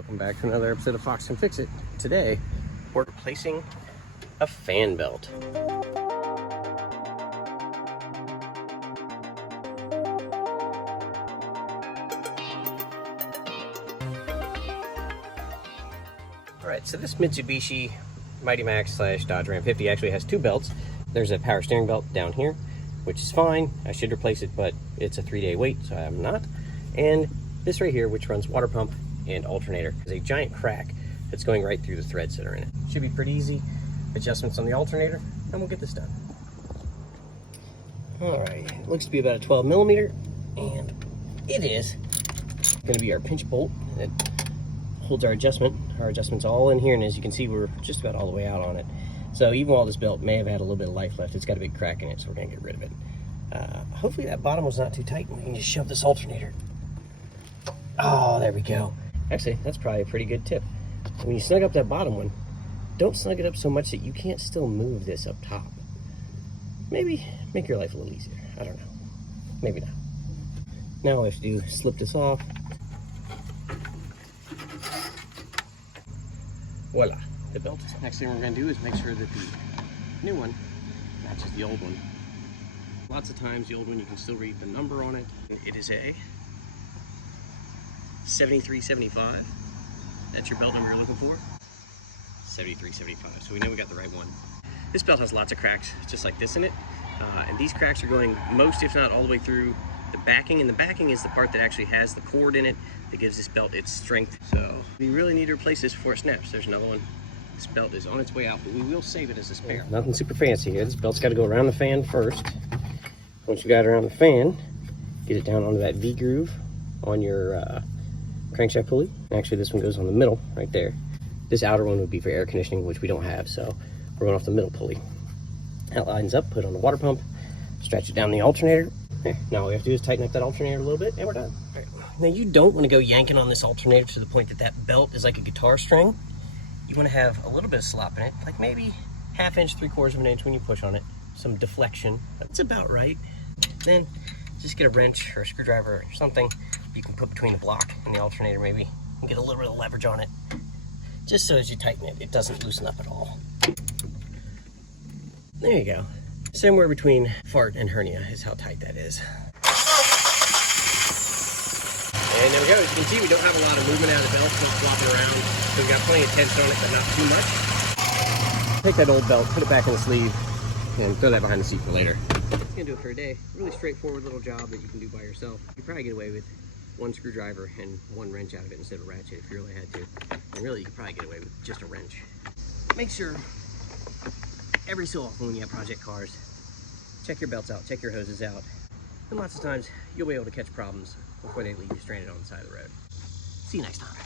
Welcome back to another episode of Fox Can Fix It. Today, we're replacing a fan belt. Alright, so this Mitsubishi Mighty Max / Dodge Ram 50 actually has two belts. There's a power steering belt down here, which is fine. I should replace it, but it's a 3-day wait, so I'm not. And this right here, which runs water pump and alternator, is a giant crack that's going right through the threads that are in it. Should be pretty easy. Adjustments on the alternator, and we'll get this done. Alright, it looks to be about a 12 millimeter, and it is going to be our pinch bolt that holds our adjustment. Our adjustment's all in here, and as you can see, we're just about all the way out on it. So even while this belt may have had a little bit of life left, it's got a big crack in it, so we're going to get rid of it. Hopefully that bottom was not too tight, and we can just shove this alternator. Oh, there we go. Actually, that's probably a pretty good tip. When you snug up that bottom one, don't snug it up so much that you can't still move this up top. Maybe make your life a little easier. I don't know. Maybe not. Now all we have to do is slip this off. Voila, the belt is on. Next thing we're going to do is make sure that the new one matches the old one. Lots of times the old one you can still read the number on it. It is a 7375. That's your belt number you're looking for. 7375. So we know we got the right one. This belt has lots of cracks, just like this in it. And these cracks are going most, if not all the way through the backing. And the backing is the part that actually has the cord in it that gives this belt its strength. So we really need to replace this before it snaps. There's another one. This belt is on its way out, but we will save it as a spare. Nothing super fancy here. This belt's got to go around the fan first. Once you got it around the fan, get it down onto that V groove on your crankshaft pulley. Actually, this one goes on the middle right there. This outer one would be for air conditioning, which we don't have, so we're going off the middle pulley. That lines up, put it on the water pump, stretch it down the alternator. There. Now all we have to do is tighten up that alternator a little bit, and we're done. Right. Now you don't want to go yanking on this alternator to the point that that belt is like a guitar string. You want to have a little bit of slop in it, like maybe 1/2 inch, 3/4 of an inch when you push on it. Some deflection. That's about right. Then just get a wrench or a screwdriver or something you can put between the block and the alternator maybe, and get a little bit of leverage on it. Just so as you tighten it, it doesn't loosen up at all. There you go. Somewhere between fart and hernia is how tight that is. And there we go. As you can see, we don't have a lot of movement out of the belt. It's not flopping around. So we've got plenty of tension on it, but not too much. Take that old belt, put it back in the sleeve, and throw that behind the seat for later. That's gonna do it for a day. Really straightforward little job that you can do by yourself. You probably get away with one screwdriver and one wrench out of it instead of a ratchet if you really had to. And really, you could probably get away with just a wrench. Make sure every so often when you have project cars, check your belts out, check your hoses out. And lots of times, you'll be able to catch problems before they leave you stranded on the side of the road. See you next time.